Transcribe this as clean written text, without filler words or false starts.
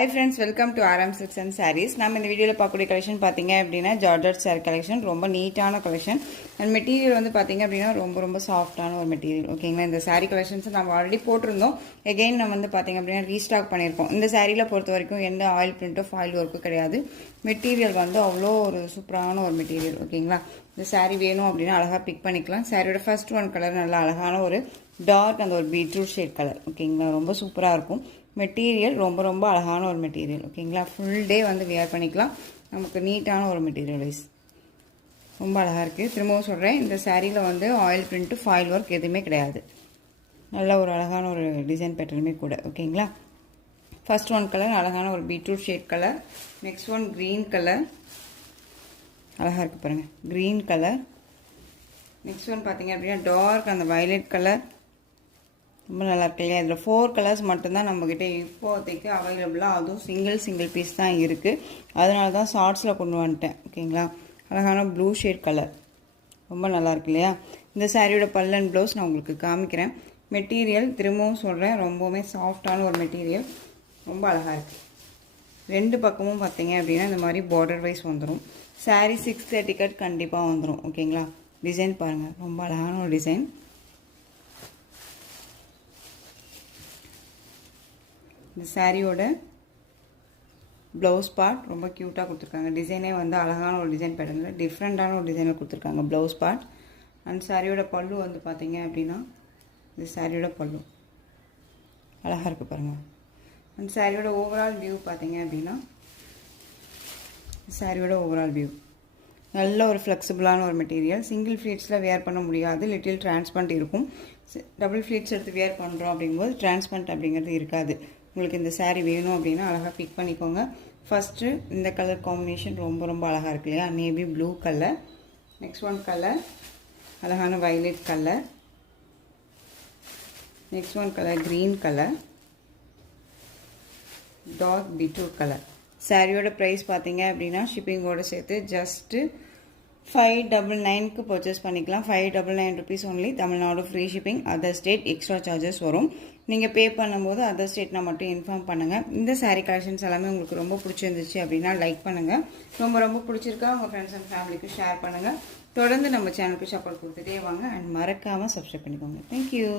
Hi friends, welcome to RM Silks and Sarees. நம்ம இந்த வீடியோல பார்க்கக்கூடிய கலெக்ஷன் பாத்தீங்க அப்படினா ஜார்ஜெட் saree கலெக்ஷன் ரொம்ப நீட்டான கலெக்ஷன் and மெட்டீரியல் வந்து பாத்தீங்க அப்படினா ரொம்ப சாஃப்ட்டான ஒரு மெட்டீரியல். ஓகேங்களா, இந்த saree கலெக்ஷன்ஸ் நம்ம ஆல்ரெடி போட்டுருந்தோம். அகைன் நம்ம வந்து பாத்தீங்க அப்படினா ரீஸ்டாக் பண்ணிருக்கோம். இந்த சாரீல பொறுத்த வரைக்கும் எந்த ஆயில் பிரிண்டோ ஃபாயில் வர்க்கோ கிடையாது. மெட்டீரியல் வந்து அவ்வளோ ஒரு சூப்பரான ஒரு மெட்டீரியல். ஓகேங்களா, இந்த saree வேணும் அப்படினா அழகா பிக் பண்ணிக்கலாம். சாரியோட ஃபர்ஸ்ட் ஒன் கலர் நல்ல அழகான ஒரு டார்க் அந்த ஒரு பீட்ரூட் ஷேட் கலர். ஓகேங்களா, ரொம்ப சூப்பரா இருக்கும். மெட்டீரியல் ரொம்ப அழகான ஒரு மெட்டீரியல். ஓகேங்களா, ஃபுல் டே வந்து வியர் பண்ணிக்கலாம். நமக்கு நீட்டான ஒரு மெட்டீரியல் வைஸ் ரொம்ப அழகாக இருக்குது. திரும்பவும் சொல்கிறேன், இந்த சாரியில் வந்து ஆயில் பிரிண்ட்டு ஃபாயில் ஒர்க் எதுவுமே கிடையாது. நல்ல ஒரு அழகான ஒரு டிசைன் பேட்டர்னுமே கூட. ஓகேங்களா, ஃபர்ஸ்ட் ஒன் கலர் அழகான ஒரு beetroot shade colour. Next one green colour, அழகாக இருக்குது பாருங்கள், க்ரீன் கலர். நெக்ஸ்ட் ஒன் பார்த்தீங்க அப்படின்னா டார்க் அந்த வயலட் கலர், ரொம்ப நல்லா இருக்கு இல்லையா. இதில் 4 கலர்ஸ் மட்டும்தான் நம்மக்கிட்ட இப்போதைக்கு அவைலபிளாக, அதுவும் சிங்கிள் பீஸ் தான் இருக்குது. அதனால தான் ஷார்ட்ஸில் கொண்டு வந்துட்டேன். ஓகேங்களா, அழகான ப்ளூ ஷேட் கலர், ரொம்ப நல்லா இருக்கு இல்லையா. இந்த சாரியோட பல் அண்ட் ப்ளவுஸ் நான் உங்களுக்கு காமிக்கிறேன். மெட்டீரியல் திரும்பவும் சொல்கிறேன், ரொம்பவுமே சாஃப்டான ஒரு மெட்டீரியல், ரொம்ப அழகாக இருக்குது. ரெண்டு பக்கமும் பார்த்தீங்க அப்படின்னா இந்த மாதிரி பார்டர் வைஸ் வந்துடும். சாரீ 630 கட் கண்டிப்பாக வந்துடும். ஓகேங்களா, டிசைன் பாருங்கள், ரொம்ப அழகான ஒரு டிசைன். இந்த சாரியோட ப்ளவுஸ் பார்ட் ரொம்ப க்யூட்டாக கொடுத்துருக்காங்க. டிசைனே வந்து அழகான ஒரு டிசைன் பேட்டர்னில் டிஃப்ரெண்ட்டான ஒரு டிசைனில் கொடுத்துருக்காங்க ப்ளவுஸ் பார்ட். அண்ட் சாரியோட பல்லு வந்து பார்த்தீங்க அப்படின்னா இந்த சாரியோட பல்லு அழகாக இருக்குது பாருங்கள். அண்ட் சாரியோட ஓவரால் வியூ பார்த்தீங்க அப்படின்னா சாரியோட ஓவரால் வியூ நல்ல ஒரு ஃப்ளெக்சிபிளான ஒரு மெட்டீரியல். சிங்கிள் ஃப்ளீட்ஸில் வேர் பண்ண முடியாது, லிட்டில் டிரான்ஸ்பரண்ட் இருக்கும். டபுள் ஃப்ளீட்ஸ் எடுத்து வேர் பண்ணுறோம் அப்படிங்கும்போது டிரான்ஸ்பரண்ட் அப்படிங்கிறது இருக்காது. உங்களுக்கு இந்த சாரீ வேணும் அப்படின்னா அழகாக பிக் பண்ணிக்கோங்க. ஃபஸ்ட்டு இந்த கலர் காம்பினேஷன் ரொம்ப அழகாக இருக்கு இல்லையா, navy blue colour. Next one colour அழகான violet colour. Next one colour green colour, dark beetroot colour. சாரியோட ப்ரைஸ் பார்த்தீங்க அப்படின்னா ஷிப்பிங்கோடு சேர்த்து ஜஸ்ட்டு 599க்கு பர்ச்சேஸ் பண்ணிக்கலாம். 599 rupees only. Tamil Nadu free shipping. Other state extra charges வரும். நீங்கள் பே பண்ணும்போது அதர் ஸ்டேட்னா மட்டும் இன்ஃபார்ம் பண்ணுங்கள். இந்த சாரீ கலெக்ஷன்ஸ் எல்லாமே உங்களுக்கு ரொம்ப பிடிச்சிருந்துச்சு அப்படின்னா லைக் பண்ணுங்கள். ரொம்ப பிடிச்சிருக்கா உங்கள் ஃப்ரெண்ட்ஸ் அண்ட் ஃபேமிலிக்கு ஷேர் பண்ணுங்கள். தொடர்ந்து நம்ம சேனலுக்கு சப்போர்ட் கொடுத்துட்டே வாங்க. அண்ட் மறக்காமல் சப்ஸ்கிரைப் பண்ணிக்கோங்க. தேங்க்யூ.